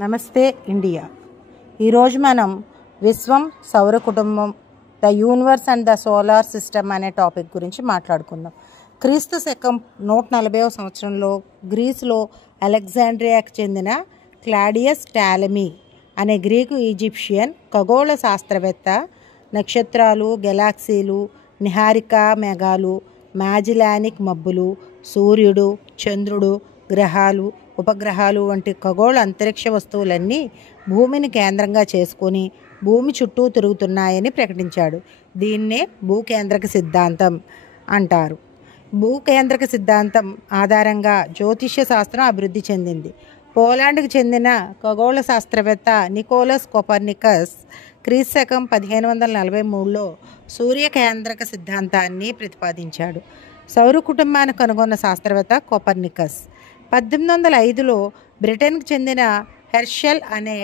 నమస్తే ఇండియా. ఈరోజు మనం విశ్వం, సౌర కుటుంబం, the universe and the solar system అనే టాపిక్ గురించి మాట్లాడుకుందాం. క్రీస్తు శకం 140వ సంవత్సరంలో గ్రీసులో అలెగ్జాండ్రియాకి చెందిన క్లాడియస్ టాలమీ అనే గ్రీకు ఈజిప్షియన్ ఖగోళ శాస్త్రవేత్త నక్షత్రాలు, గెలాక్సీలు, నిహారికా మేఘాలు, మ్యాజిలానిక్ మబ్బులు, సూర్యుడు, చంద్రుడు, గ్రహాలు, ఉపగ్రహాలు వంటి ఖగోళ అంతరిక్ష వస్తువులన్నీ భూమిని కేంద్రంగా చేసుకొని భూమి చుట్టూ తిరుగుతున్నాయని ప్రకటించాడు. దీన్నే భూకేంద్రక సిద్ధాంతం అంటారు. భూకేంద్రక సిద్ధాంతం ఆధారంగా జ్యోతిష్య శాస్త్రం అభివృద్ధి చెందింది. పోలాండ్కి చెందిన ఖగోళ శాస్త్రవేత్త నికోలస్ కోపర్నికస్ క్రీస్తు శకం 1543లో సూర్యకేంద్రక సిద్ధాంతాన్ని ప్రతిపాదించాడు. సౌర కుటుంబాన్ని కనుగొన్న శాస్త్రవేత్త కోపర్నికస్ 1805లో బ్రిటన్కి చెందిన హెర్షెల్ అనే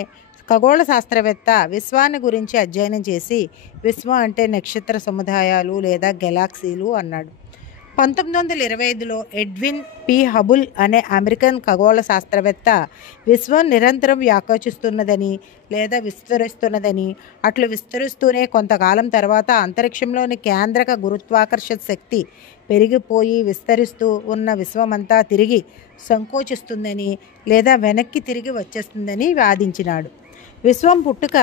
ఖగోళ శాస్త్రవేత్త విశ్వాన్ని గురించి అధ్యయనం చేసి విశ్వం అంటే నక్షత్ర సముదాయాలు లేదా గెలాక్సీలు అన్నాడు. 1925లో ఎడ్విన్ పి హబుల్ అనే అమెరికన్ ఖగోళ శాస్త్రవేత్త విశ్వం నిరంతరం వ్యాకోచిస్తున్నదని లేదా విస్తరిస్తున్నదని, అట్లు విస్తరిస్తూనే కొంతకాలం తర్వాత అంతరిక్షంలోని కేంద్రక గురుత్వాకర్షణ శక్తి పెరిగిపోయి విస్తరిస్తూ ఉన్న విశ్వమంతా తిరిగి సంకోచిస్తుందని లేదా వెనక్కి తిరిగి వచ్చేస్తుందని వాదించినాడు. విశ్వం పుట్టుక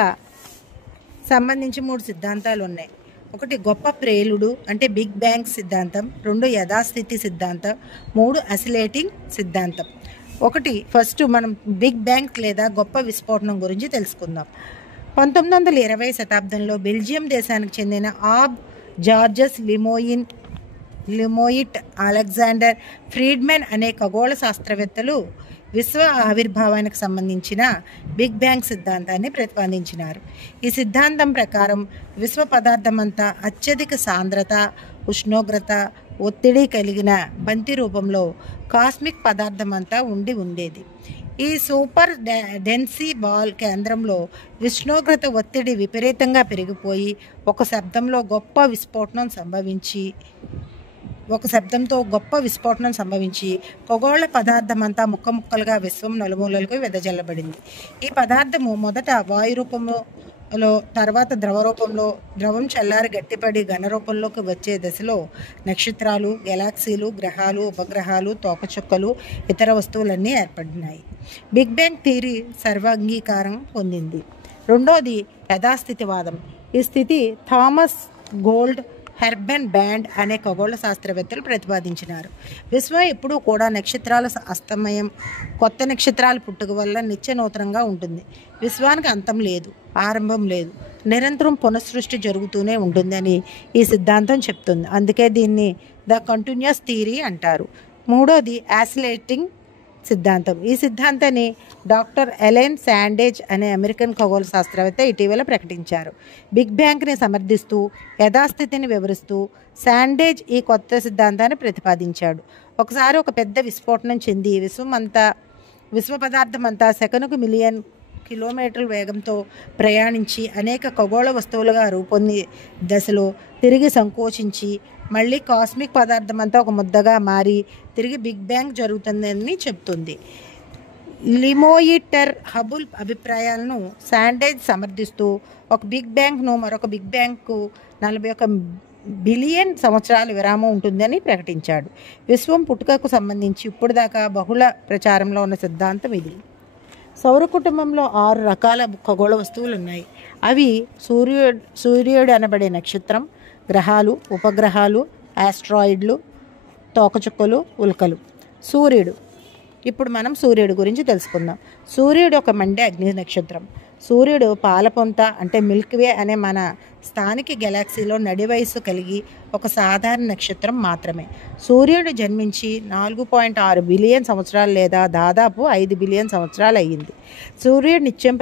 సంబంధించి 3 సిద్ధాంతాలు ఉన్నాయి. ఒకటి గొప్ప ప్రేలుడు అంటే బిగ్ బ్యాంగ్ సిద్ధాంతం, 2 యథాస్థితి సిద్ధాంతం, 3 అసిలేటింగ్ సిద్ధాంతం. ఫస్ట్ మనం బిగ్ బ్యాంగ్ లేదా గొప్ప విస్ఫోటనం గురించి తెలుసుకుందాం. 1920 శతాబ్దంలో బెల్జియం దేశానికి చెందిన ఆబ్ జార్జస్ లిమోయిట్, అలెగ్జాండర్ ఫ్రీడ్మెన్ అనే ఖగోళ శాస్త్రవేత్తలు విశ్వ ఆవిర్భావానికి సంబంధించిన బిగ్ బ్యాంగ్ సిద్ధాంతాన్ని ప్రతిపాదించినారు. ఈ సిద్ధాంతం ప్రకారం విశ్వ పదార్థమంతా అత్యధిక సాంద్రత, ఉష్ణోగ్రత, ఒత్తిడి కలిగిన బంతి రూపంలో కాస్మిక్ పదార్థమంతా ఉండేది. ఈ సూపర్ డెన్సీ బాల్ కేంద్రంలో ఉష్ణోగ్రత, ఒత్తిడి విపరీతంగా పెరిగిపోయి ఒక శబ్దంతో గొప్ప విస్ఫోటనం సంభవించి ఖగోళ పదార్థమంతా ముక్కలుగా విశ్వం నలుమూలలకు వెదజల్లబడింది. ఈ పదార్థము మొదట వాయు రూపంలో, తర్వాత ద్రవ రూపంలో, ద్రవం చల్లారి గట్టిపడి ఘన రూపంలోకి వచ్చే దశలో నక్షత్రాలు, గెలాక్సీలు, గ్రహాలు, ఉపగ్రహాలు, తోకచుక్కలు, ఇతర వస్తువులన్నీ ఏర్పడినాయి. బిగ్ బ్యాంగ్ థియరీ సర్వాంగీకారం పొందింది. రెండోది యథాస్థితివాదం. ఈ స్థితి థామస్ గోల్డ్ హెర్బెన్ బ్యాండ్ అనే ఖగోళ శాస్త్రవేత్తలు ప్రతిపాదించినారు. విశ్వం ఎప్పుడూ కూడా నక్షత్రాల అస్తమయం, కొత్త నక్షత్రాల పుట్టుక వల్ల నిత్య నూతనంగా ఉంటుంది. విశ్వానికి అంతం లేదు, ఆరంభం లేదు, నిరంతరం పునఃసృష్టి జరుగుతూనే ఉంటుందని ఈ సిద్ధాంతం చెప్తుంది. అందుకే దీన్ని ద కంటిన్యూస్ థియరీ అంటారు. మూడోది యాసిలేటింగ్ సిద్ధాంతం. ఈ సిద్ధాంతాన్ని డాక్టర్ ఎలెన్ శాండేజ్ అనే అమెరికన్ ఖగోళ శాస్త్రవేత్త ఇటీవల ప్రకటించారు. బిగ్ బ్యాంగ్ని సమర్థిస్తూ యథాస్థితిని వివరిస్తూ శాండేజ్ ఈ కొత్త సిద్ధాంతాన్ని ప్రతిపాదించాడు. ఒకసారి ఒక పెద్ద విస్ఫోటనం చెంది విశ్వ పదార్థం అంతా సెకనుకు మిలియన్ కిలోమీటర్ల వేగంతో ప్రయాణించి అనేక ఖగోళ వస్తువులుగా రూపొంది దశలో తిరిగి సంకోచించి మళ్ళీ కాస్మిక్ పదార్థం అంతా ఒక ముద్దగా మారి తిరిగి బిగ్ బ్యాంగ్ జరుగుతుందని చెప్తుంది. లిమోయిటర్, హబుల్ అభిప్రాయాలను శాండేజ్ సమర్థిస్తూ ఒక బిగ్ బ్యాంగ్ను మరొక బిగ్ బ్యాంగ్కు 41 బిలియన్ సంవత్సరాల విరామం ఉంటుందని ప్రకటించాడు. విశ్వం పుట్టుకకు సంబంధించి ఇప్పుడు దాకా బహుళ ప్రచారంలో ఉన్న సిద్ధాంతం ఇది. సౌర కుటుంబంలో 6 రకాల ఖగోళ వస్తువులు ఉన్నాయి. అవి సూర్యుడు అనబడే నక్షత్రం, గ్రహాలు, ఉపగ్రహాలు, ఆస్ట్రాయిడ్లు, తోకచుక్కలు, ఉల్కలు. సూర్యుడు. ఇప్పుడు మనం సూర్యుడు గురించి తెలుసుకుందాం. సూర్యుడు ఒక మండే అగ్ని నక్షత్రం. సూర్యుడు పాలపొంత అంటే మిల్కీవే అనే మన స్థానిక గెలాక్సీలో నడి వయస్సు కలిగి ఒక సాధారణ నక్షత్రం మాత్రమే. సూర్యుడు జన్మించి 4.6 బిలియన్ సంవత్సరాలు లేదా దాదాపు 5 బిలియన్ సంవత్సరాలు అయ్యింది. సూర్యుడు నిత్యం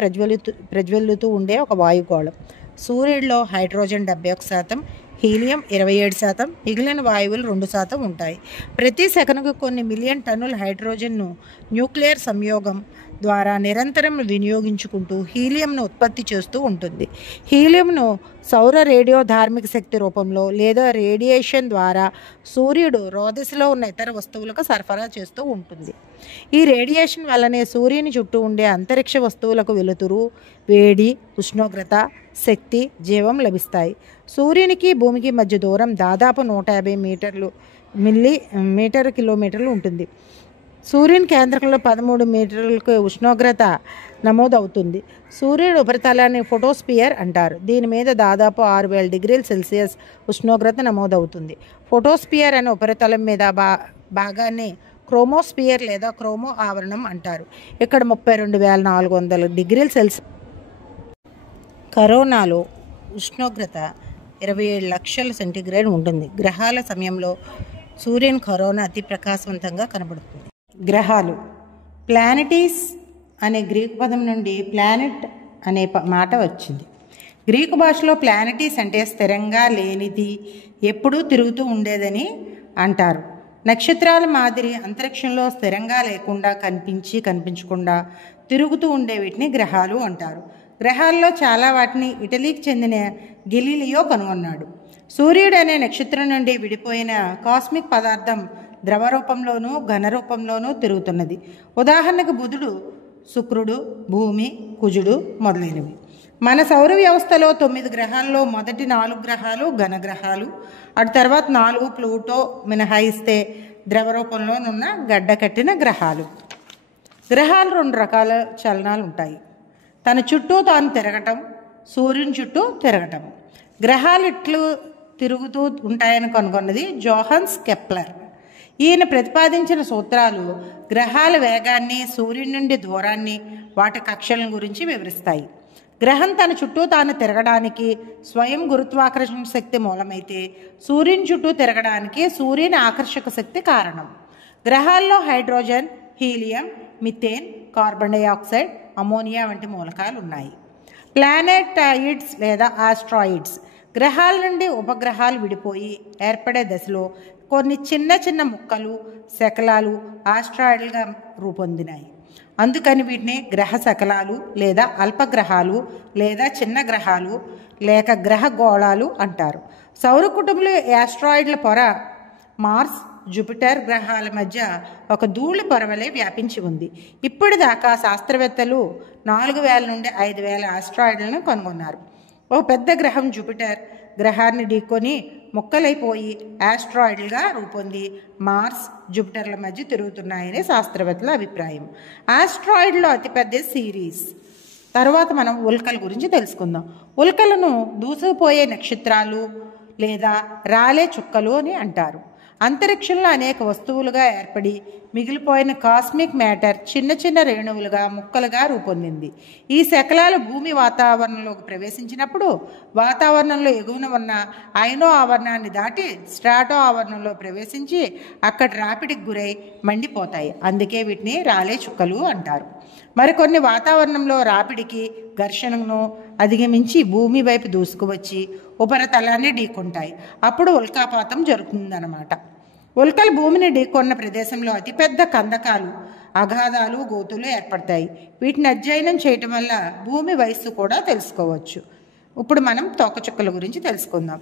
ప్రజ్వలుతూ ఉండే ఒక వాయుగోళం. సూర్యుడిలో హైడ్రోజన్ 71%, హీలియం 27%, మిగిలిన వాయువులు 2% ఉంటాయి. ప్రతి సెకనుకు కొన్ని మిలియన్ టన్నుల హైడ్రోజన్ను న్యూక్లియర్ సంయోగం ద్వారా నిరంతరం వినియోగించుకుంటూ హీలియంను ఉత్పత్తి చేస్తూ ఉంటుంది. హీలియంను సౌర రేడియో ధార్మిక శక్తి రూపంలో లేదా రేడియేషన్ ద్వారా సూర్యుడు రోదసిలో ఉన్న ఇతర వస్తువులకు సరఫరా చేస్తూ ఉంటుంది. ఈ రేడియేషన్ వల్లనే సూర్యుని చుట్టూ ఉండే అంతరిక్ష వస్తువులకు వెలుతురు, వేడి, ఉష్ణోగ్రత, శక్తి, జీవం లభిస్తాయి. సూర్యునికి భూమికి మధ్య దూరం దాదాపు 150 కిలోమీటర్లు ఉంటుంది. సూర్యుని కేంద్రకంలో 13 మీటర్లకు ఉష్ణోగ్రత నమోదవుతుంది. సూర్యుడి ఉపరితలాన్ని ఫోటోస్పియర్ అంటారు. దీని మీద దాదాపు 6000 డిగ్రీల సెల్సియస్ ఉష్ణోగ్రత నమోదవుతుంది. ఫోటోస్పియర్ అనే ఉపరితలం మీద భాగాన్ని క్రోమోస్పియర్ లేదా క్రోమో ఆవరణం అంటారు. ఇక్కడ 32,400 డిగ్రీల సెల్సియస్. కరోనాలో ఉష్ణోగ్రత 27 లక్షల సెంటీగ్రేడ్ ఉంటుంది. గ్రహాల సమయంలో సూర్యుని కరోనా అతి ప్రకాశవంతంగా కనబడుతుంది. గ్రహాలు. ప్లానెటీస్ అనే గ్రీకు పదం నుండి ప్లానెట్ అనే మాట వచ్చింది. గ్రీకు భాషలో ప్లానెటీస్ అంటే స్థిరంగా లేనిది, ఎప్పుడూ తిరుగుతూ ఉండేదని అంటారు. నక్షత్రాల మాదిరి అంతరిక్షంలో స్థిరంగా లేకుండా కనిపించకుండా తిరుగుతూ ఉండే వీటిని గ్రహాలు అంటారు. గ్రహాల్లో చాలా వాటిని ఇటలీకి చెందిన గెలీలియో కనుగొన్నాడు. సూర్యుడు అనే నక్షత్రం నుండి విడిపోయిన కాస్మిక్ పదార్థం ద్రవ రూపంలోనూ ఘన రూపంలోనూ తిరుగుతున్నది. ఉదాహరణకు బుధుడు, శుక్రుడు, భూమి, కుజుడు మొదలైనవి. మన సౌర వ్యవస్థలో 9 గ్రహాల్లో మొదటి 4 గ్రహాలు ఘన గ్రహాలు, అటు తర్వాత 4 ప్లూటో మినహాయిస్తే ద్రవ రూపంలోనున్న గడ్డ కట్టిన గ్రహాలు. గ్రహాలు 2 రకాల చలనాలు ఉంటాయి. తన చుట్టూ తాను తిరగటం, సూర్యుని చుట్టూ తిరగటం. గ్రహాలు ఇట్లు తిరుగుతూ ఉంటాయని కనుగొన్నది జోహాన్స్ కెప్లర్. ఈయన ప్రతిపాదించిన సూత్రాలు గ్రహాల వేగాన్ని, సూర్యుని నుండి దూరాన్ని, వాటి కక్షలను గురించి వివరిస్తాయి. గ్రహం తన చుట్టూ తాను తిరగడానికి స్వయం గురుత్వాకర్షణ శక్తి మూలమైతే, సూర్యుని చుట్టూ తిరగడానికి సూర్యుని ఆకర్షక శక్తి కారణం. గ్రహాల్లో hydrogen, helium, methane, carbon dioxide, ammonia వంటి మూలకాలు ఉన్నాయి. ప్లానెటాయిడ్స్ లేదా ఆస్ట్రాయిడ్స్. గ్రహాల నుండి ఉపగ్రహాలు విడిపోయి ఏర్పడే దశలో కొన్ని చిన్న చిన్న ముక్కలు, శకలాలు ఆస్ట్రాయిడ్లుగా రూపొందినాయి. అందుకని వీటిని గ్రహ శకలాలు లేదా అల్పగ్రహాలు లేదా చిన్న గ్రహాలు లేక గ్రహ గోళాలు అంటారు. సౌర కుటుంబంలో ఆస్ట్రాయిడ్ల పొర మార్స్, జూపిటర్ గ్రహాల మధ్య ఒక ధూళి పొరవలే వ్యాపించి ఉంది. ఇప్పటిదాకా శాస్త్రవేత్తలు 4000 నుండి 5000 ఆస్ట్రాయిడ్లను కనుగొన్నారు. ఓ పెద్ద గ్రహం జూపిటర్ గ్రహాన్ని ఢీకొని ముక్కలైపోయి ఆస్ట్రాయిడ్లుగా రూపొంది మార్స్, జూపిటర్ల మధ్య తిరుగుతున్నాయని శాస్త్రవేత్తల అభిప్రాయం. ఆస్ట్రాయిడ్లో అతిపెద్ద సిరీస్. తర్వాత మనం ఉల్కల గురించి తెలుసుకుందాం. ఉల్కలను దూసుకుపోయే నక్షత్రాలు లేదా రాలే చుక్కలు అని అంటారు. అంతరిక్షంలో అనేక వస్తువులుగా ఏర్పడి మిగిలిపోయిన కాస్మిక్ మ్యాటర్ చిన్న చిన్న రేణువులుగా, ముక్కలుగా రూపొందింది. ఈ శకలాలు భూమి వాతావరణంలోకి ప్రవేశించినప్పుడు వాతావరణంలో ఎగువన ఉన్న ఐనో ఆవరణాన్ని దాటి స్ట్రాటో ఆవరణంలో ప్రవేశించి అక్కడ రాపిడికి గురై మండిపోతాయి. అందుకే వీటిని రాలే చుక్కలు అంటారు. మరికొన్ని వాతావరణంలో రాపిడికి, ఘర్షణను అధిగమించి భూమి వైపు దూసుకువచ్చి ఉపరితలాన్ని ఢీకొంటాయి. అప్పుడు ఉల్కాపాతం జరుగుతుందన్నమాట. ఉల్కలు భూమిని ఢీకొన్న ప్రదేశంలో అతిపెద్ద కందకాలు, అగాధాలు, గోతులు ఏర్పడతాయి. వీటిని అధ్యయనం చేయటం వల్ల భూమి వయస్సు కూడా తెలుసుకోవచ్చు. ఇప్పుడు మనం తోకచుక్కల గురించి తెలుసుకుందాం.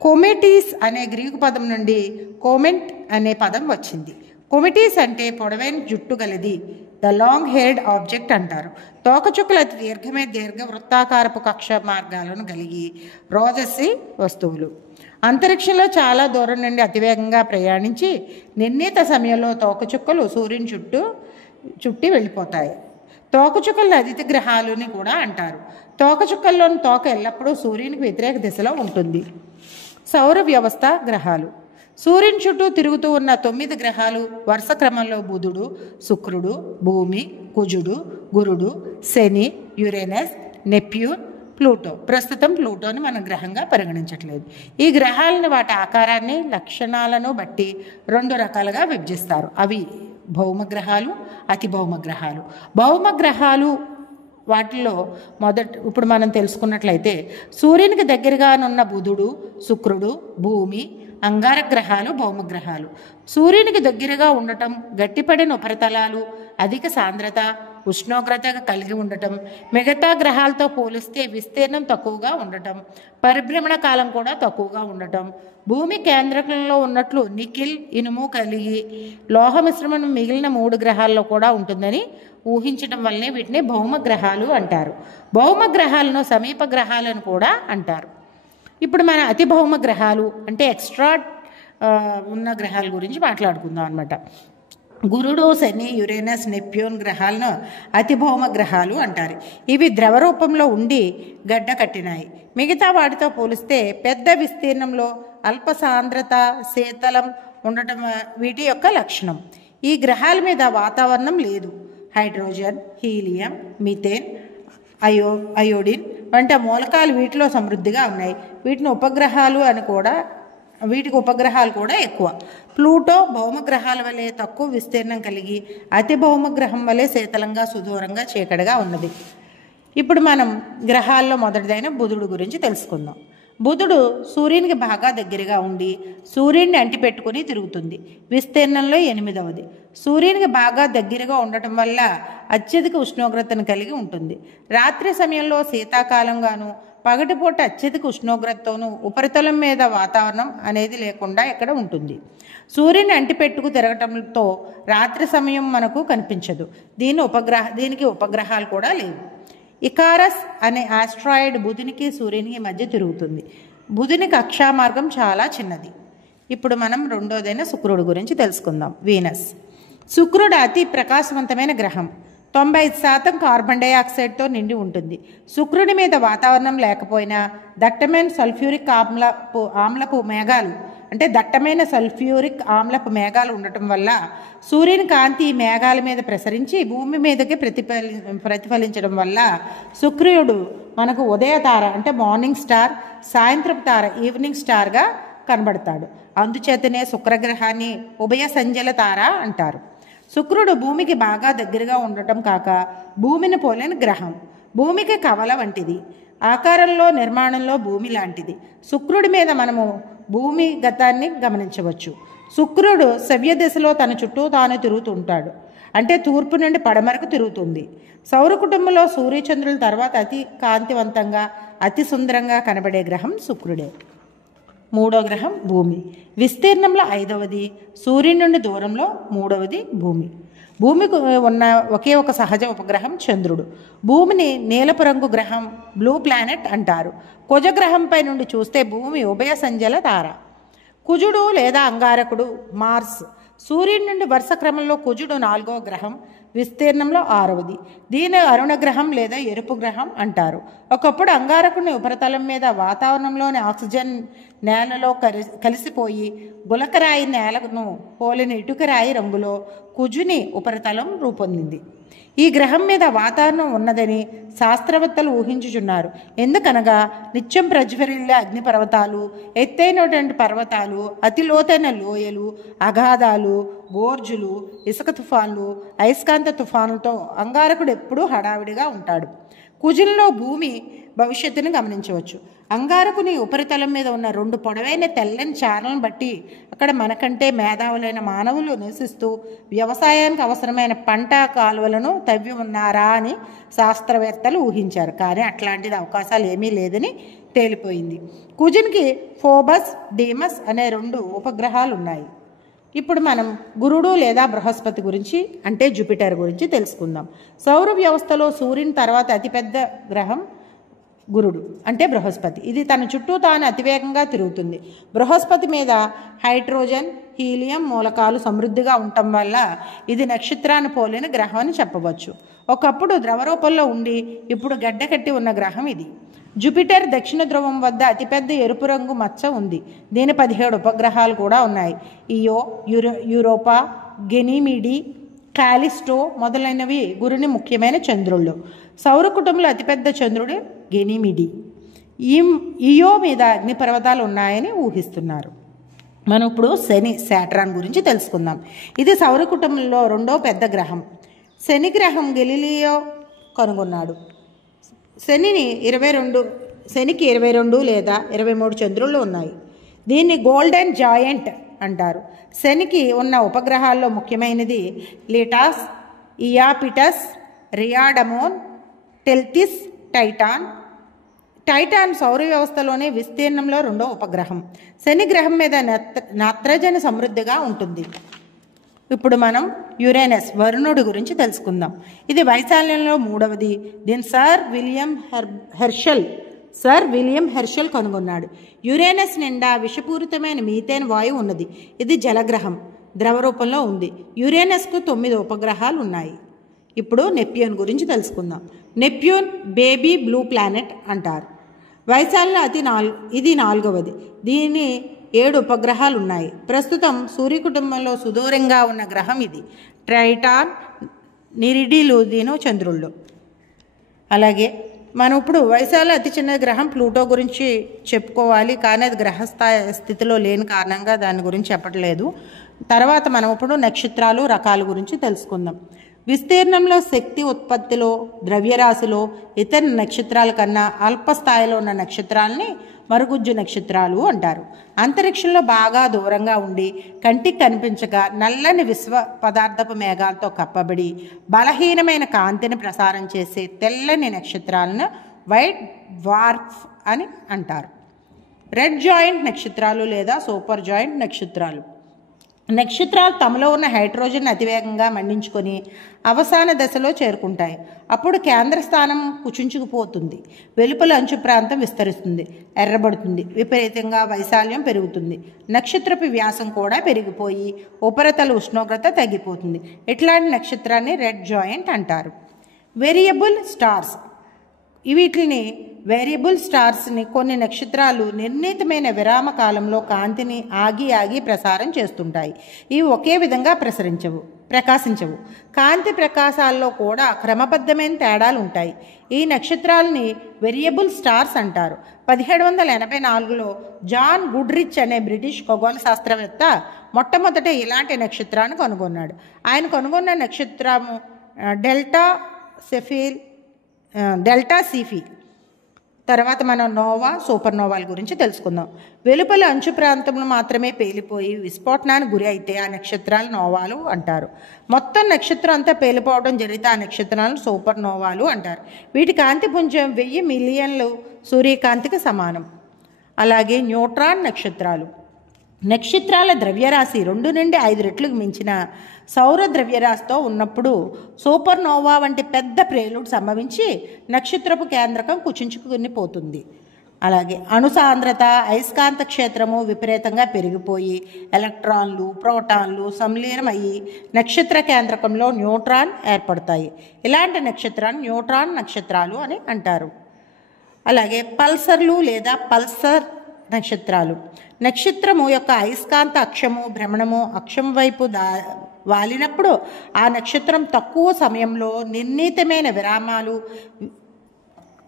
కోమెటీస్ అనే గ్రీకు పదం నుండి కోమెంట్ అనే పదం వచ్చింది. కొమిటీస్ అంటే పొడవైన జుట్టు గలది, ద లాంగ్ హెయిర్డ్ ఆబ్జెక్ట్ అంటారు. తోకచుక్కలు అతి దీర్ఘ వృత్తాకారపు కక్ష మార్గాలను కలిగి రోదసి వస్తువులు. అంతరిక్షంలో చాలా దూరం నుండి అతివేగంగా ప్రయాణించి నిర్ణీత సమయంలో తోకచుక్కలు సూర్యుని చుట్టి వెళ్ళిపోతాయి. తోకచుక్కలను అతిథి గ్రహాలని కూడా అంటారు. తోకచుక్కల్లోని తోక ఎల్లప్పుడూ సూర్యునికి వ్యతిరేక దిశలో ఉంటుంది. సౌర వ్యవస్థ గ్రహాలు. సూర్యుని చుట్టూ తిరుగుతూ ఉన్న 9 గ్రహాలు వరుస క్రమంలో బుధుడు, శుక్రుడు, భూమి, కుజుడు, గురుడు, శని, యురేనస్, నెప్ట్యూన్, ప్లూటో. ప్రస్తుతం ప్లూటోని మనం గ్రహంగా పరిగణించట్లేదు. ఈ గ్రహాలను వాటి ఆకారాన్ని, లక్షణాలను బట్టి 2 రకాలుగా విభజిస్తారు. అవి భౌమగ్రహాలు, అతి భౌమగ్రహాలు. భౌమగ్రహాలు వాటిల్లో ఇప్పుడు మనం తెలుసుకున్నట్లయితే సూర్యునికి దగ్గరగానున్న బుధుడు, శుక్రుడు, భూమి, అంగారక గ్రహాలు, భౌమగ్రహాలు. సూర్యునికి దగ్గరగా ఉండటం, గట్టిపడిన ఉపరితలాలు, అధిక సాంద్రత, ఉష్ణోగ్రత కలిగి ఉండటం, మిగతా గ్రహాలతో పోలిస్తే విస్తీర్ణం తక్కువగా ఉండటం, పరిభ్రమణ కాలం కూడా తక్కువగా ఉండటం, భూమి కేంద్రకంలో ఉన్నట్లు నికిల్, ఇనుము కలిగి లోహ మిశ్రమం మిగిలిన 3 గ్రహాల్లో కూడా ఉంటుందని ఊహించడం వల్లనే వీటిని భౌమగ్రహాలు అంటారు. భౌమగ్రహాలను సమీప గ్రహాలను కూడా అంటారు. ఇప్పుడు మన అతి భౌమ గ్రహాలు అంటే ఎక్స్ట్రా ఉన్న గ్రహాల గురించి మాట్లాడుకుందాం అన్నమాట. గురుడు, శని, యురేనస్, నెప్ట్యూన్ గ్రహాలను అతిభౌమ గ్రహాలు అంటారు. ఇవి ద్రవ రూపంలో ఉండి గడ్డ కట్టినాయి. మిగతా వాటితో పోలిస్తే పెద్ద విస్తీర్ణంలో అల్ప సాంద్రత, శీతలం ఉండటం వీటి యొక్క లక్షణం. ఈ గ్రహాల మీద వాతావరణం లేదు. హైడ్రోజన్, హీలియం, మిథేన్, అయోడిన్ వంటి మూలకాలు వీటిలో సమృద్ధిగా ఉన్నాయి. వీటికి ఉపగ్రహాలు కూడా ఎక్కువ. ప్లూటో భౌమగ్రహాల వలె తక్కువ విస్తీర్ణం కలిగి అతి భౌమగ్రహం వలె శీతలంగా, సుదూరంగా, చీకటిగా ఉన్నది. ఇప్పుడు మనం గ్రహాల్లో మొదటిదైన బుధుడు గురించి తెలుసుకుందాం. బుధుడు సూర్యునికి బాగా దగ్గరగా ఉండి సూర్యుడిని అంటిపెట్టుకుని తిరుగుతుంది. విస్తీర్ణంలో 8వది. సూర్యునికి బాగా దగ్గరగా ఉండటం వల్ల అత్యధిక ఉష్ణోగ్రతను కలిగి ఉంటుంది. రాత్రి సమయంలో శీతాకాలంగాను, పగటిపూట అత్యధిక ఉష్ణోగ్రతతోనూ ఉపరితలం మీద వాతావరణం అనేది లేకుండా ఇక్కడ ఉంటుంది. సూర్యుని అంటిపెట్టుకు తిరగటంతో రాత్రి సమయం మనకు కనిపించదు. దీనికి ఉపగ్రహాలు కూడా లేవు. ఇకారస్ అనే ఆస్ట్రాయిడ్ బుధునికి, సూర్యునికి మధ్య తిరుగుతుంది. బుధుని కక్షా మార్గం చాలా చిన్నది. ఇప్పుడు మనం రెండోదైన శుక్రుడు గురించి తెలుసుకుందాం. వీనస్. శుక్రుడు అతి ప్రకాశవంతమైన గ్రహం. 95% కార్బన్ డైఆక్సైడ్తో నిండి ఉంటుంది. శుక్రుడి మీద వాతావరణం లేకపోయినా దట్టమైన సల్ఫ్యూరిక్ ఆమ్లపు మేఘాలు ఉండటం వల్ల సూర్యుని కాంతి ఈ మేఘాల మీద ప్రసరించి భూమి మీదకి ప్రతిఫలించడం వల్ల శుక్రుడు మనకు ఉదయ తార అంటే మార్నింగ్ స్టార్, సాయంత్రపు తార ఈవినింగ్ స్టార్గా కనబడతాడు. అందుచేతనే శుక్రగ్రహాన్ని ఉభయ సంజల తార అంటారు. శుక్రుడు భూమికి బాగా దగ్గరగా ఉండటం కాక భూమిని పోలేని గ్రహం. భూమికి కవల వంటిది. ఆకారంలో, నిర్మాణంలో భూమి లాంటిది. శుక్రుడి మీద మనము భూమి గతాన్ని గమనించవచ్చు. శుక్రుడు సవ్య దిశలో తన చుట్టూ తాను తిరుగుతుంటాడు. అంటే తూర్పు నుండి పడమరకు తిరుగుతుంది. సౌర కుటుంబంలో సూర్యచంద్రుల తర్వాత అతి కాంతివంతంగా, అతి సుందరంగా కనబడే గ్రహం శుక్రుడే. 3వ గ్రహం భూమి. విస్తీర్ణంలో 5వది. సూర్యుని నుండి దూరంలో 3వది భూమి. భూమికి ఉన్న ఒకే ఒక సహజ ఉపగ్రహం చంద్రుడు. భూమిని నీలపు రంగు గ్రహం, బ్లూ ప్లానెట్ అంటారు. కుజగ్రహంపై నుండి చూస్తే భూమి ఉభయ సంజల తార. కుజుడు లేదా అంగారకుడు మార్స్. సూర్యుడి నుండి వరుస క్రమంలో కుజుడు 4వ గ్రహం, విస్తీర్ణంలో 6వది. దీని అరుణ గ్రహం లేదా ఎరుపు గ్రహం అంటారు. ఒకప్పుడు అంగారకుని ఉపరితలం మీద వాతావరణంలోని ఆక్సిజన్ నేలలో కలిసిపోయి గులకరాయి నేలను పోలిన ఇటుకరాయి రంగులో కుజుని ఉపరితలం రూపొందింది. ఈ గ్రహం మీద వాతావరణం ఉన్నదని శాస్త్రవేత్తలు ఊహించుచున్నారు. ఎందుకనగా నిత్యం ప్రజ్వరిల్లే అగ్నిపర్వతాలు, ఎత్తైనటువంటి పర్వతాలు, అతి లోతైన లోయలు, అగాధాలు, గోర్జులు, ఇసుక తుఫాన్లు, అయస్కాంత తుఫానులతో అంగారకుడు ఎప్పుడూ హడావిడిగా ఉంటాడు. కుజుల్లో భూమి భవిష్యత్తును గమనించవచ్చు. అంగారకుని ఉపరితలం మీద ఉన్న 2 పొడవైన తెల్లని చారలను బట్టి అక్కడ మనకంటే మేధావులైన మానవులు నివసిస్తూ వ్యవసాయానికి అవసరమైన పంట కాలువలను తవ్వి ఉన్నారా అని శాస్త్రవేత్తలు ఊహించారు. కానీ అట్లాంటిది అవకాశాలు ఏమీ లేదని తేలిపోయింది. కుజునికి ఫోబస్, డీమస్ అనే 2 ఉపగ్రహాలు ఉన్నాయి. ఇప్పుడు మనం గురుడు లేదా బృహస్పతి గురించి అంటే జూపిటర్ గురించి తెలుసుకుందాం. సౌర వ్యవస్థలో సూర్యుని తర్వాత అతిపెద్ద గ్రహం గురుడు అంటే బృహస్పతి. ఇది తన చుట్టూ తాను అతివేగంగా తిరుగుతుంది. బృహస్పతి మీద హైడ్రోజన్, హీలియం మూలకాలు సమృద్ధిగా ఉండటం వల్ల ఇది నక్షత్రాన్ని పోలిన గ్రహం అని చెప్పవచ్చు. ఒకప్పుడు ద్రవరూపంలో ఉండి ఇప్పుడు గడ్డకట్టి ఉన్న గ్రహం ఇది. జూపిటర్ దక్షిణ ధ్రువం వద్ద అతిపెద్ద ఎరుపు రంగు మచ్చ ఉంది. దీని 17 ఉపగ్రహాలు కూడా ఉన్నాయి. ఇయో, యూరోపా, గెనీమిడి, కాలిస్టో మొదలైనవి గురుని ముఖ్యమైన చంద్రుళ్ళు. సౌర కుటుంబంలో అతిపెద్ద చంద్రుడు గెనీమిడి. ఇయో మీద అగ్నిపర్వతాలు ఉన్నాయని ఊహిస్తున్నారు. మనం ఇప్పుడు శని, శాటర్న్ గురించి తెలుసుకుందాం. ఇది సౌర కుటుంబంలో 2వ పెద్ద గ్రహం. శని గ్రహం గెలీలియో కనుగొన్నాడు. శనికి 22 లేదా 23 చంద్రుళ్ళు ఉన్నాయి. దీన్ని గోల్డెన్ జాయింట్ అంటారు. శనికి ఉన్న ఉపగ్రహాల్లో ముఖ్యమైనది లీటాస్, ఇయాపిటస్, రియాడమోన్, టెల్తిస్, టైటాన్. టైటాన్ సౌర వ్యవస్థలోనే విస్తీర్ణంలో 2వ ఉపగ్రహం. శని గ్రహం మీద నత్రజని సమృద్ధిగా ఉంటుంది. ఇప్పుడు మనం యురేనస్ వరుణుడి గురించి తెలుసుకుందాం. ఇది వైశాల్యంలో 3వది. దీన్ని సర్ విలియం హెర్షల్ కనుగొన్నాడు. యురేనస్ నిండా విషపూరితమైన మీథేన్ వాయువు ఉన్నది. ఇది జలగ్రహం, ద్రవ రూపంలో ఉంది. యురేనస్కు 9 ఉపగ్రహాలు ఉన్నాయి. ఇప్పుడు నెప్ట్యూన్ గురించి తెలుసుకుందాం. నెప్ట్యూన్ బేబీ బ్లూ ప్లానెట్ అంటారు. వైశాల్యం ఇది 4వది. దీని 7 ఉపగ్రహాలు ఉన్నాయి. ప్రస్తుతం సూర్య కుటుంబంలో సుదూరంగా ఉన్న గ్రహం ఇది. ట్రైటాన్, నిరిడిలుదీను చంద్రుళ్ళు. అలాగే మనం ఇప్పుడు వైశాల్యం అతి చిన్న గ్రహం ప్లూటో గురించి చెప్పుకోవాలి, కానీ అది గ్రహస్థాయి స్థితిలో లేని కారణంగా దాని గురించి చెప్పట్లేదు. తర్వాత మనం ఇప్పుడు నక్షత్రాలు రకాల గురించి తెలుసుకుందాం. విస్తీర్ణంలో, శక్తి ఉత్పత్తిలో, ద్రవ్యరాశిలో ఇతర నక్షత్రాల కన్నా అల్ప స్థాయిలో ఉన్న నక్షత్రాలని మరుగుజ్జు నక్షత్రాలు అంటారు. అంతరిక్షంలో బాగా దూరంగా ఉండి కంటికి కనిపించక నల్లని విశ్వ పదార్థపు మేఘాలతో కప్పబడి బలహీనమైన కాంతిని ప్రసారం చేసే తెల్లని నక్షత్రాలను వైట్ డ్వార్ఫ్ అని అంటారు. రెడ్ జాయింట్ నక్షత్రాలు లేదా సూపర్ జాయింట్ నక్షత్రాలు. నక్షత్రాలు తమలో ఉన్న హైడ్రోజన్ అతివేగంగా మండించుకొని అవసాన దశలో చేరుకుంటాయి. అప్పుడు కేంద్ర స్థానం కుచించుకుపోతుంది. వెలుపల అంచు ప్రాంతం విస్తరిస్తుంది, ఎర్రబడుతుంది, విపరీతంగా వైశాల్యం పెరుగుతుంది. నక్షత్రపు వ్యాసం కూడా పెరిగిపోయి ఉపరితల ఉష్ణోగ్రత తగ్గిపోతుంది. ఇట్లాంటి నక్షత్రాన్ని రెడ్ జాయింట్ అంటారు. Variable stars. వీటిని వేరియబుల్ స్టార్స్ని కొన్ని నక్షత్రాలు నిర్ణీతమైన విరామ కాలంలో కాంతిని ఆగి ప్రసారం చేస్తుంటాయి. ఇవి ఒకే విధంగా ప్రకాశించవు. కాంతి ప్రకాశాల్లో కూడా క్రమబద్ధమైన తేడాలు ఉంటాయి. ఈ నక్షత్రాలని వేరియబుల్ స్టార్స్ అంటారు. 1784లో జాన్ గుడ్రిచ్ అనే బ్రిటిష్ ఖగోళ శాస్త్రవేత్త మొట్టమొదట ఇలాంటి నక్షత్రాన్ని కనుగొన్నాడు. ఆయన కనుగొన్న నక్షత్రము డెల్టా సిఫీ. తర్వాత మనం నోవా, సూపర్ నోవాల గురించి తెలుసుకుందాం. వెలుపల అంచు ప్రాంతంలో మాత్రమే పేలిపోయి విస్ఫోటనానికి గురి అయితే ఆ నక్షత్రాలు నోవాలు అంటారు. మొత్తం నక్షత్రం అంతా పేలిపోవడం జరిగితే ఆ నక్షత్రాలను సూపర్ నోవాలు అంటారు. వీటి కాంతి పుంజం 1000 మిలియన్లు సూర్యకాంతికి సమానం. అలాగే న్యూట్రాన్ నక్షత్రాలు. నక్షత్రాల ద్రవ్యరాశి 2 నుండి 5 రెట్లకు మించిన సౌర ద్రవ్యరాశితో ఉన్నప్పుడు సూపర్ నోవా వంటి పెద్ద ప్రేలుడు సంభవించి నక్షత్రపు కేంద్రకం కుచించుకుని పోతుంది. అలాగే అణుసాంద్రత, అయస్కాంత క్షేత్రము విపరీతంగా పెరిగిపోయి ఎలక్ట్రాన్లు, ప్రోటాన్లు సంలీనమయ్యి నక్షత్ర కేంద్రకంలో న్యూట్రాన్ ఏర్పడతాయి. ఇలాంటి నక్షత్రాన్ని న్యూట్రాన్ నక్షత్రాలు అని అంటారు. అలాగే పల్సర్లు లేదా పల్సర్ నక్షత్రాలు. నక్షత్రము యొక్క అయస్కాంత అక్షము భ్రమణము అక్షం వైపు వాలినప్పుడు ఆ నక్షత్రం తక్కువ సమయంలో నిర్ణీతమైన విరామాలు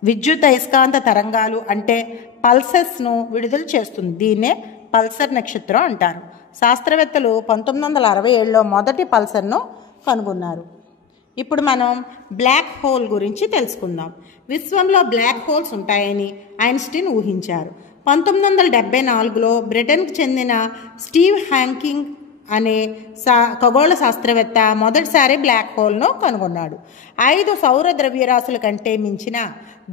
విద్యుత్ అయస్కాంత తరంగాలు అంటే పల్సెస్ను విడుదల చేస్తుంది. దీన్నే పల్సర్ నక్షత్రం అంటారు. శాస్త్రవేత్తలు 1967లో మొదటి పల్సర్ను కనుగొన్నారు. ఇప్పుడు మనం బ్లాక్ హోల్ గురించి తెలుసుకుందాం. విశ్వంలో బ్లాక్ హోల్స్ ఉంటాయని ఐన్స్టీన్ ఊహించారు. 1974లో బ్రిటన్కి చెందిన స్టీవ్ హాకింగ్ అనే ఖగోళ శాస్త్రవేత్త మొదటిసారి బ్లాక్ హోల్ను కనుగొన్నాడు. 5 సౌర ద్రవ్యరాశుల కంటే మించిన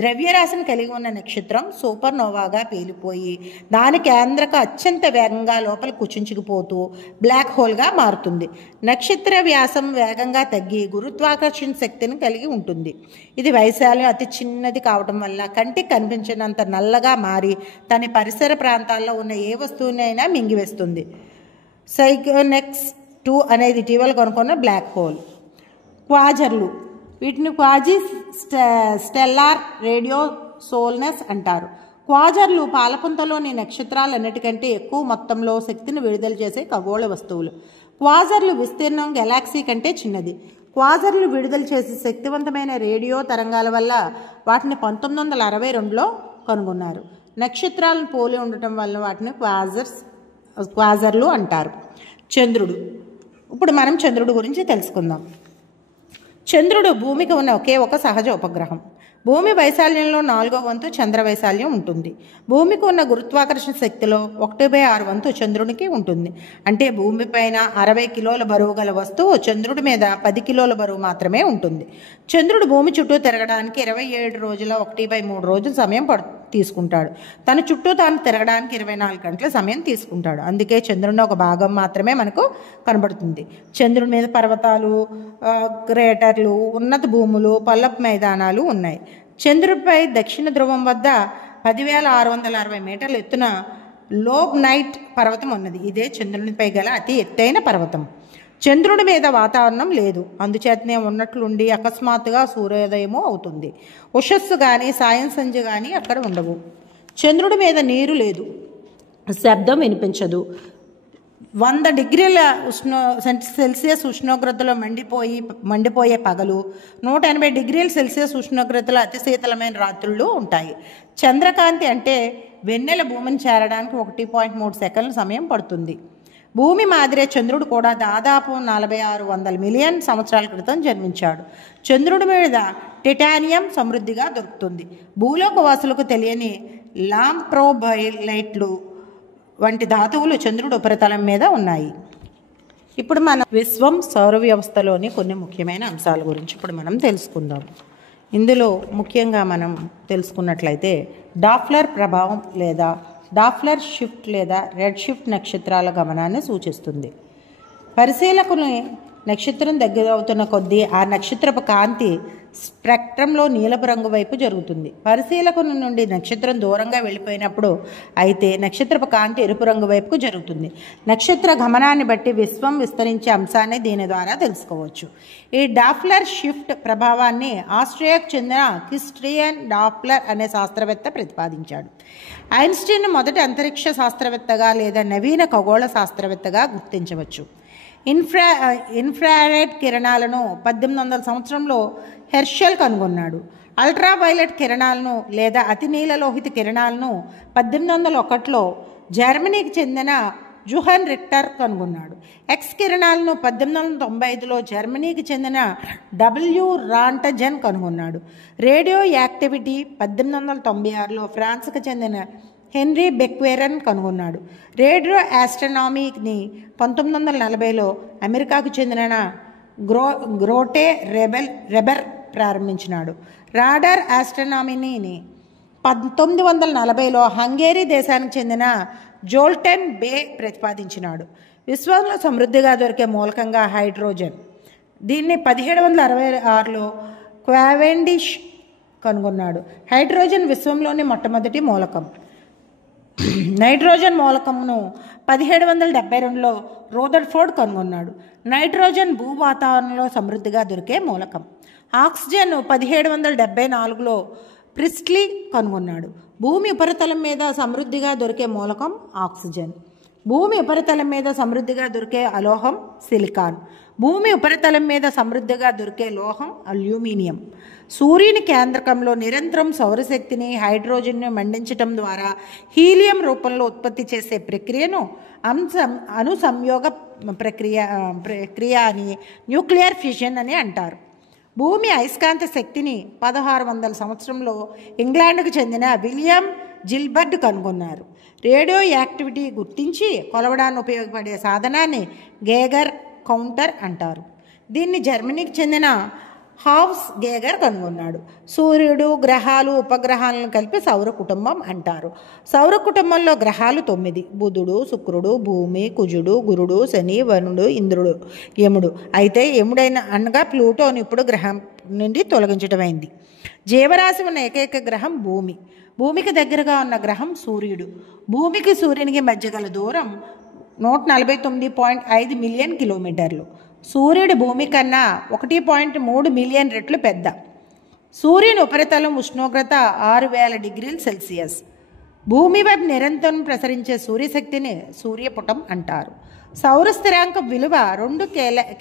ద్రవ్యరాశిని కలిగి ఉన్న నక్షత్రం సూపర్ నోవాగా పేలిపోయి దాని కేంద్రక అత్యంత వేగంగా లోపల కుచించుకుపోతూ బ్లాక్ హోల్గా మారుతుంది. నక్షత్ర వ్యాసం వేగంగా తగ్గి గురుత్వాకర్షణ శక్తిని కలిగి ఉంటుంది. ఇది వైశాల్యం అతి చిన్నది కావడం వల్ల కంటికి కనిపించినంత నల్లగా మారి తన పరిసర ప్రాంతాల్లో ఉన్న ఏ వస్తువునైనా మింగివేస్తుంది. సైగోనెక్స్ 2 అనేది ఇటీవల కనుక్కున్న బ్లాక్ హోల్. క్వాజర్లు. వీటిని క్వాజీ స్టెల్లార్ రేడియో సోల్నెస్ అంటారు. క్వాజర్లు పాలపుంతలోని నక్షత్రాలన్నిటికంటే ఎక్కువ మొత్తంలో శక్తిని విడుదల చేసే ఖగోళ వస్తువులు. క్వాజర్లు విస్తీర్ణం గెలాక్సీ కంటే చిన్నది. క్వాజర్లు విడుదల చేసే శక్తివంతమైన రేడియో తరంగాల వల్ల వాటిని 1962లో కనుగొన్నారు. నక్షత్రాలను పోలి ఉండటం వల్ల వాటిని క్వాజర్లు అంటారు. చంద్రుడు. ఇప్పుడు మనం చంద్రుడి గురించి తెలుసుకుందాం. చంద్రుడు భూమికి ఉన్న ఒకే ఒక సహజ ఉపగ్రహం. భూమి వైశాల్యంలో 4వ వంతు చంద్ర వైశాల్యం ఉంటుంది. భూమికి ఉన్న గురుత్వాకర్షణ శక్తిలో 1/6 వంతు చంద్రునికి ఉంటుంది. అంటే భూమిపైన 60 కిలోల బరువు గల వస్తువు చంద్రుడి మీద 10 కిలోల బరువు మాత్రమే ఉంటుంది. చంద్రుడు భూమి చుట్టూ తిరగడానికి 27 రోజుల 1/3 రోజుల సమయం తీసుకుంటాడు. తన చుట్టూ తాను తిరగడానికి 24 గంటల సమయం తీసుకుంటాడు. అందుకే చంద్రుని ఒక భాగం మాత్రమే మనకు కనబడుతుంది. చంద్రుడి మీద పర్వతాలు, క్రేటర్లు, ఉన్నత భూములు, పల్లపు మైదానాలు ఉన్నాయి. చంద్రుడిపై దక్షిణ ధ్రువం వద్ద 10,660 మీటర్ల ఎత్తున లోబ్ నైట్ పర్వతం ఉన్నది. ఇదే చంద్రునిపై గల అతి ఎత్తైన పర్వతం. చంద్రుడి మీద వాతావరణం లేదు. అందుచేతనే ఉన్నట్లుండి అకస్మాత్తుగా సూర్యోదయము అవుతుంది. ఉషస్సు కానీ సాయం సంధ్య కానీ అక్కడ ఉండవు. చంద్రుడి మీద నీరు లేదు, శబ్దం వినిపించదు. 100 డిగ్రీల సెల్సియస్ ఉష్ణోగ్రతలో మండిపోయే పగలు, 180 డిగ్రీల సెల్సియస్ ఉష్ణోగ్రతలో అతి శీతలమైన రాత్రులు ఉంటాయి. చంద్రకాంతి అంటే వెన్నెల భూమిని చేరడానికి 1.3 సెకండ్ల సమయం పడుతుంది. భూమి మాదిరే చంద్రుడు కూడా దాదాపు 4600 మిలియన్ సంవత్సరాల క్రితం జన్మించాడు. చంద్రుడి మీద టిటానియం సమృద్ధిగా దొరుకుతుంది. భూలోక వాసులకు తెలియని లాంప్రోబైలైట్లు వంటి ధాతువులు చంద్రుడి ఉపరితలం మీద ఉన్నాయి. ఇప్పుడు మన విశ్వం సౌర వ్యవస్థలోని కొన్ని ముఖ్యమైన అంశాల గురించి ఇప్పుడు మనం తెలుసుకుందాం. ఇందులో ముఖ్యంగా మనం తెలుసుకున్నట్లయితే డాప్లర్ ప్రభావం లేదా డాప్లర్ షిఫ్ట్ లేదా రెడ్ షిఫ్ట్ నక్షత్రాల గమనాన్ని సూచిస్తుంది. పరిశీలకుని నక్షత్రం దగ్గరవుతున్న కొద్దీ ఆ నక్షత్రపు కాంతి స్పెక్ట్రంలో నీలపు రంగు వైపు జరుగుతుంది. పరిశీలకుని నుండి నక్షత్రం దూరంగా వెళ్ళిపోయినప్పుడు అయితే నక్షత్రపు కాంతి ఎరుపు రంగు వైపుకు జరుగుతుంది. నక్షత్ర గమనాన్ని బట్టి విశ్వం విస్తరించే అంశాన్ని దీని ద్వారా తెలుసుకోవచ్చు. ఈ డాప్లర్ షిఫ్ట్ ప్రభావాన్ని ఆస్ట్రియాకు చెందిన క్రిస్టియన్ డాప్లర్ అనే శాస్త్రవేత్త ప్రతిపాదించాడు. ఐన్స్టీన్ మొదటి అంతరిక్ష శాస్త్రవేత్తగా లేదా నవీన ఖగోళ శాస్త్రవేత్తగా గుర్తించవచ్చు. ఇన్ఫ్రారెడ్ కిరణాలను 1800 సంవత్సరంలో హెర్షెల్ కనుగొన్నాడు. అల్ట్రావైలెట్ కిరణాలను లేదా అతి నీలలోహిత కిరణాలను 1801లో జర్మనీకి చెందిన జుహన్ రిక్టర్ కనుగొన్నాడు. ఎక్స్ కిరణాలను 1895లో జర్మనీకి చెందిన డబ్ల్యూ రాంటజన్ కనుగొన్నాడు. రేడియో యాక్టివిటీ 1896లో ఫ్రాన్స్కి చెందిన హెన్రీ బెక్వేరన్ కనుగొన్నాడు. రేడియో ఆస్ట్రానమీని 1940లో అమెరికాకు చెందిన గ్రోటే రెబెర్ ప్రారంభించినాడు. రాడార్ ఆస్ట్రానమీని 1940లో హంగేరీ దేశానికి చెందిన జోల్టెన్ బే ప్రతిపాదించినాడు. విశ్వంలో సమృద్ధిగా దొరికే మూలకంగా హైడ్రోజన్. దీన్ని 1766లో క్వావెండిష్ కనుగొన్నాడు. హైడ్రోజన్ విశ్వంలోని మొట్టమొదటి మూలకం. నైట్రోజన్ మూలకంను 1772లో రూదర్ఫోర్డ్ కనుగొన్నాడు. నైట్రోజన్ భూ వాతావరణంలో సమృద్ధిగా దొరికే మూలకం. ఆక్సిజన్ 1774లో ప్రిస్ట్లీ కనుగొన్నాడు. భూమి ఉపరితలం మీద సమృద్ధిగా దొరికే మూలకం ఆక్సిజన్. భూమి ఉపరితలం మీద సమృద్ధిగా దొరికే అలోహం సిలికాన్. భూమి ఉపరితలం మీద సమృద్ధిగా దొరికే లోహం అల్యూమినియం. సూర్యుని కేంద్రకంలో నిరంతరం సౌరశక్తిని హైడ్రోజన్ను మండించటం ద్వారా హీలియం రూపంలో ఉత్పత్తి చేసే ప్రక్రియను అణుసంయోగ ప్రక్రియ అని న్యూక్లియర్ ఫ్యూజన్ అని అంటారు. భూమి అయస్కాంత శక్తిని 1600 సంవత్సరంలో ఇంగ్లాండ్కు చెందిన విలియం జిల్బర్ట్ కనుగొన్నారు. రేడియో యాక్టివిటీ గుర్తించి కొలవడానికి ఉపయోగపడే సాధనాన్ని గేగర్ కౌంటర్ అంటారు. దీన్ని జర్మనీకి చెందిన హావ్స్ గేగర్ కనుగొన్నాడు. సూర్యుడు, గ్రహాలు, ఉపగ్రహాలను కలిపి సౌర కుటుంబం అంటారు. సౌర కుటుంబంలో గ్రహాలు 9: బుధుడు, శుక్రుడు, భూమి, కుజుడు, గురుడు, శని, వరుణుడు, ఇంద్రుడు, యముడు. అయితే యముడైన అనగా ప్లూటోని ఇప్పుడు గ్రహం నుండి తొలగించడమైంది. జీవరాశి ఉన్న ఏకైక గ్రహం భూమి. భూమికి దగ్గరగా ఉన్న గ్రహం సూర్యుడు. భూమికి సూర్యునికి మధ్య గల దూరం 149.5 మిలియన్ కిలోమీటర్లు. సూర్యుడి భూమి కన్నా 1.3 మిలియన్ రెట్లు పెద్ద. సూర్యుని ఉపరితలం ఉష్ణోగ్రత 6000 డిగ్రీల సెల్సియస్. భూమి వైపు నిరంతరం ప్రసరించే సూర్యశక్తిని సూర్యపుటం అంటారు. సౌర స్థిరాంకం విలువ 2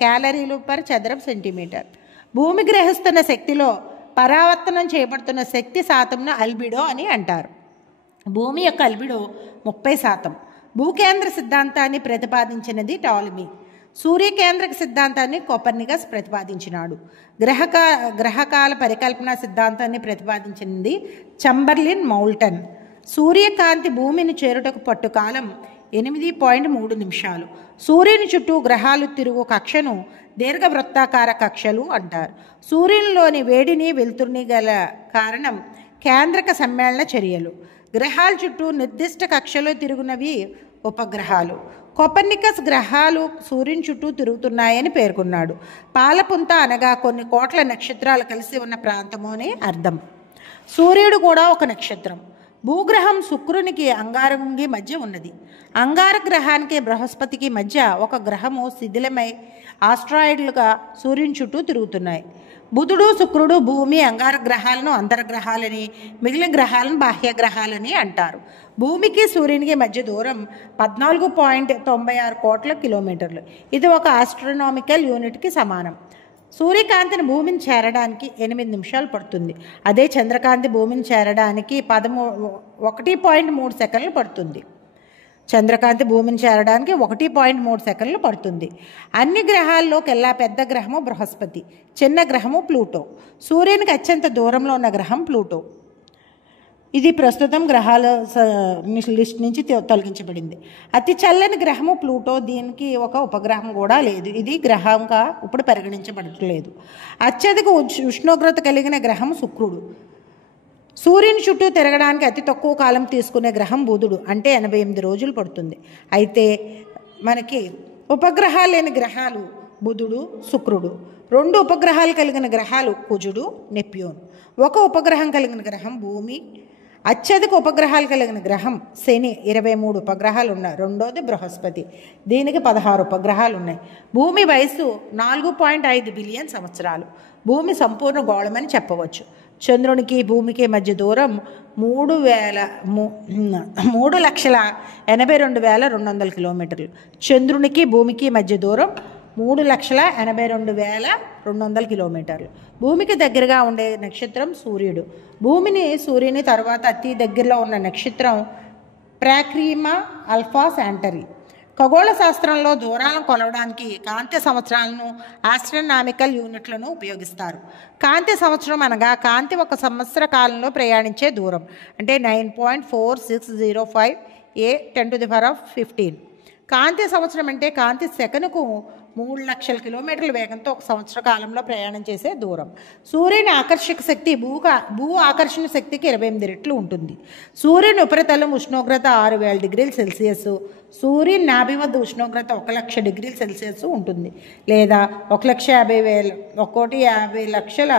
క్యాలరీలు పర్ చదరపు సెంటీమీటర్. భూమి గ్రహిస్తున్న శక్తిలో పరావర్తనం చేయబడుతున్న శక్తి శాతంను అల్బిడో అని అంటారు. భూమి యొక్క అల్బిడో 30%. భూకేంద్ర సిద్ధాంతాన్ని ప్రతిపాదించినది టాలమీ. సూర్యకేంద్రక సిద్ధాంతాన్ని కోపర్నికస్ ప్రతిపాదించినాడు. గ్రహకాల పరికల్పన సిద్ధాంతాన్ని ప్రతిపాదించింది చంబర్లిన్ మౌల్టన్. సూర్యకాంతి భూమిని చేరుటకు పట్టు కాలం 8.3 నిమిషాలు. సూర్యుని చుట్టూ గ్రహాలు తిరుగు కక్షను దీర్ఘవృత్తాకార కక్షలు అంటారు. సూర్యునిలోని వేడిని వెలుతురుని గల కారణం కేంద్రక సమ్మేళన చర్యలు. గ్రహాల చుట్టూ నిర్దిష్ట కక్షలో తిరుగునవి ఉపగ్రహాలు. కోపర్నికస్ గ్రహాలు సూర్యుని చుట్టూ తిరుగుతున్నాయని పేర్కొన్నాడు. పాలపుంత అనగా కొన్ని కోట్ల నక్షత్రాలు కలిసి ఉన్న ప్రాంతము అని అర్థం. సూర్యుడు కూడా ఒక నక్షత్రం. భూగ్రహం శుక్రునికి అంగారకునికి మధ్య ఉన్నది. అంగార గ్రహానికి బృహస్పతికి మధ్య ఒక గ్రహము శిథిలమై ఆస్ట్రాయిడ్లుగా సూర్యుని చుట్టూ తిరుగుతున్నాయి. బుధుడు, శుక్రుడు, భూమి, అంగార గ్రహాలను అంతర్గ్రహాలని, మిగిలిన గ్రహాలను బాహ్య గ్రహాలని అంటారు. భూమికి సూర్యునికి మధ్య దూరం 14.96 కోట్ల కిలోమీటర్లు. ఇది ఒక ఆస్ట్రోనామికల్ యూనిట్కి సమానం. సూర్యకాంతిని భూమిని చేరడానికి 8 నిమిషాలు పడుతుంది. అదే చంద్రకాంతి భూమిని చేరడానికి 1.3 సెకండ్లు పడుతుంది. చంద్రకాంతి భూమిని చేరడానికి 1.3 సెకండ్లు పడుతుంది. అన్ని గ్రహాల్లోకెల్లా పెద్ద గ్రహము బృహస్పతి, చిన్న గ్రహము ప్లూటో. సూర్యునికి అత్యంత దూరంలో ఉన్న గ్రహం ప్లూటో. ఇది ప్రస్తుతం గ్రహాల లిస్ట్ నుంచి తొలగించబడింది. అతి చల్లని గ్రహము ప్లూటో. దీనికి ఒక ఉపగ్రహం కూడా లేదు. ఇది గ్రహంగా ఇప్పుడు పరిగణించబడట్లేదు. అత్యధిక ఉష్ణోగ్రత కలిగిన గ్రహం శుక్రుడు. సూర్యుని చుట్టూ తిరగడానికి అతి తక్కువ కాలం తీసుకునే గ్రహం బుధుడు, అంటే 88 రోజులు పడుతుంది. అయితే మనకి ఉపగ్రహాలు లేని గ్రహాలు బుధుడు, శుక్రుడు. 2 ఉపగ్రహాలు కలిగిన గ్రహాలు కుజుడు, నెప్ట్యూన్. 1 ఉపగ్రహం కలిగిన గ్రహం భూమి. అత్యధిక ఉపగ్రహాలు కలిగిన గ్రహం శని, 23 ఉపగ్రహాలు ఉన్నాయి. రెండోది బృహస్పతి, దీనికి 16 ఉపగ్రహాలు ఉన్నాయి. భూమి వయసు 4.5 బిలియన్ సంవత్సరాలు. భూమి సంపూర్ణ గోళమని చెప్పవచ్చు. చంద్రునికి భూమికి మధ్య దూరం 3,82,200 కిలోమీటర్లు. చంద్రునికి భూమికి మధ్య దూరం 3,82,200 కిలోమీటర్లు. భూమికి దగ్గరగా ఉండే నక్షత్రం సూర్యుడు. సూర్యుని తర్వాత అతి దగ్గరలో ఉన్న నక్షత్రం ప్రాక్సిమా ఆల్ఫా సెంటరీ. ఖగోళ శాస్త్రంలో దూరాలను కొలవడానికి కాంతి సంవత్సరాలను, ఆస్ట్రోనామికల్ యూనిట్లను ఉపయోగిస్తారు. కాంతి సంవత్సరం అనగా కాంతి ఒక సంవత్సర కాలంలో ప్రయాణించే దూరం, అంటే 9.4605 A10⁻15. కాంతి సంవత్సరం అంటే కాంతి సెకనుకు 3 లక్షల కిలోమీటర్ల వేగంతో ఒక సంవత్సర కాలంలో ప్రయాణం చేసే దూరం. సూర్యుని ఆకర్షక శక్తి భూ ఆకర్షణ శక్తికి 28 రెట్లు ఉంటుంది. సూర్యుని ఉపరితలం ఉష్ణోగ్రత 6,000 డిగ్రీల సెల్సియస్, సూర్యుని నాభి వద్ద ఉష్ణోగ్రత 1,00,000 డిగ్రీల సెల్సియస్ ఉంటుంది, లేదా 1,50,000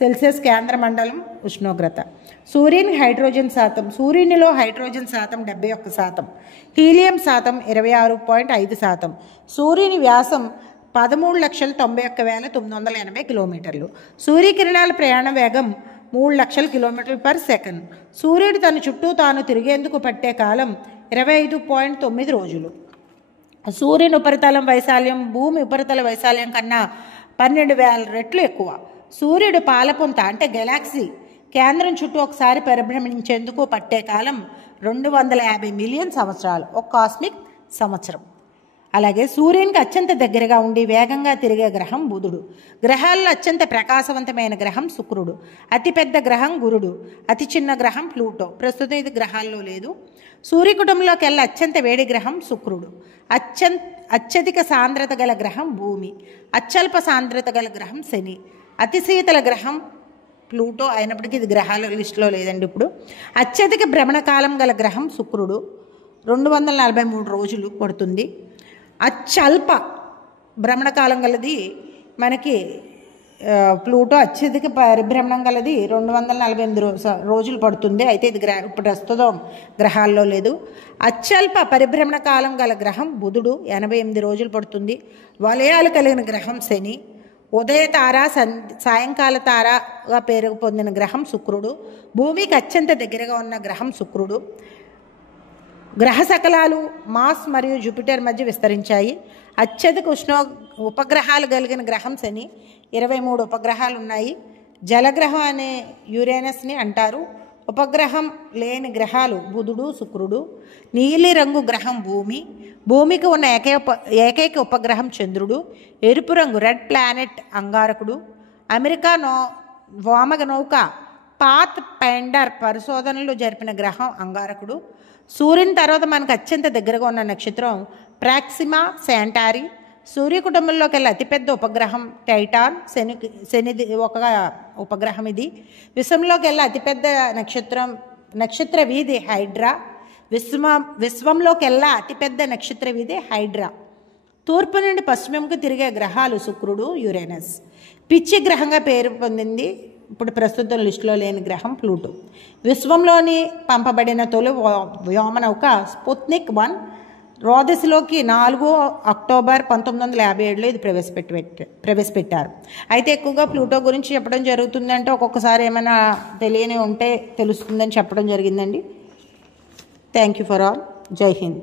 సెల్సియస్ కేంద్ర మండలం ఉష్ణోగ్రత. సూర్యునిలో హైడ్రోజన్ శాతం 71%, హీలియం శాతం 26.5%. సూర్యుని వ్యాసం 13,91,980 కిలోమీటర్లు. సూర్యకిరణాల ప్రయాణ వేగం 3,00,000 కిలోమీటర్లు పర్ సెకండ్. సూర్యుడు తన చుట్టూ తాను తిరిగేందుకు పట్టే కాలం 25.9 రోజులు. సూర్యుని ఉపరితలం వైశాల్యం భూమి ఉపరితల వైశాల్యం కన్నా 12,000 రెట్లు ఎక్కువ. సూర్యుడు పాలపుంత, అంటే గెలాక్సీ కేంద్రం చుట్టూ ఒకసారి పరిభ్రమించేందుకు పట్టే కాలం 250 మిలియన్ సంవత్సరాలు, ఒక కాస్మిక్ సంవత్సరం. అలాగే సూర్యునికి అత్యంత దగ్గరగా ఉండి వేగంగా తిరిగే గ్రహం బుధుడు. గ్రహాల్లో అత్యంత ప్రకాశవంతమైన గ్రహం శుక్రుడు. అతిపెద్ద గ్రహం గురుడు. అతి చిన్న గ్రహం ప్లూటో. ప్రస్తుతం ఇది గ్రహాల్లో లేదు. సూర్యకుటుంబంలోకెల్లా అత్యంత వేడి గ్రహం శుక్రుడు. అత్యధిక సాంద్రత గల గ్రహం భూమి. అత్యల్ప సాంద్రత గల గ్రహం శని. అతి శీతల గ్రహం ప్లూటో, అయినప్పటికీ ఇది గ్రహాల లిస్టులో లేదండి ఇప్పుడు. అత్యధిక భ్రమణకాలం గల గ్రహం శుక్రుడు, 243 రోజులు పడుతుంది. అత్యల్ప భ్రమణకాలం గలది మనకి ప్లూటో. అత్యధిక పరిభ్రమణం గలది 248 రోజులు పడుతుంది. అయితే ఇది ఇప్పుడు ప్రస్తుతం గ్రహాల్లో లేదు. అత్యల్ప పరిభ్రమణ కాలం గల గ్రహం బుధుడు, 88 రోజులు పడుతుంది. వలయాలు కలిగిన గ్రహం శని. ఉదయ తార, సాయంకాల తారగా పేరు పొందిన గ్రహం శుక్రుడు. భూమికి అత్యంత దగ్గరగా ఉన్న గ్రహం శుక్రుడు. గ్రహ శకలాలు మార్స్ మరియు జూపిటర్ మధ్య విస్తరించాయి. అత్యధిక ఉపగ్రహాలు కలిగిన గ్రహం శని. 23 ఉపగ్రహాలు ఉన్నాయి. జలగ్రహం అనే యురేనస్ని అంటారు. ఉపగ్రహం లేని గ్రహాలు బుధుడు, శుక్రుడు. నీలిరంగు గ్రహం భూమి. భూమికి ఉన్న ఏకైక ఉపగ్రహం చంద్రుడు. ఎరుపు రంగు రెడ్ ప్లానెట్ అంగారకుడు. అమెరికా వామగ నౌక పాత్ ఫైండర్ పరిశోధనలు జరిపిన గ్రహం అంగారకుడు. సూర్యుని తర్వాత మనకు అత్యంత దగ్గరగా ఉన్న నక్షత్రం ప్రాక్సిమా సెంటారి. సూర్య కుటుంబంలోకి వెళ్ళి అతిపెద్ద ఉపగ్రహం టైటాన్. శనిది ఒక ఉపగ్రహం ఇది. విశ్వంలోకి వెళ్ళి అతిపెద్ద నక్షత్ర వీధి హైడ్రా. విశ్వంలోకి వెళ్ళి అతిపెద్ద నక్షత్ర వీధి హైడ్రా. తూర్పు నుండి పశ్చిమంకు తిరిగే గ్రహాలు శుక్రుడు, యురేనస్. పిచ్చి గ్రహంగా పేరు పొందింది ఇప్పుడు ప్రస్తుతం లిస్టులో లేని గ్రహం ప్లూటో. విశ్వంలోని పంపబడిన తొలి వ్యోమనౌక స్పుత్నిక్ 1 రోదసిలోకి 4 అక్టోబర్ 1957లో ఇది ప్రవేశపెట్టారు. అయితే ఎక్కువగా ప్లూటో గురించి చెప్పడం జరుగుతుందంటే ఒక్కొక్కసారి ఏమైనా తెలియని ఉంటే తెలుస్తుందని చెప్పడం జరిగిందండి. Thank you for all. జై హింద్.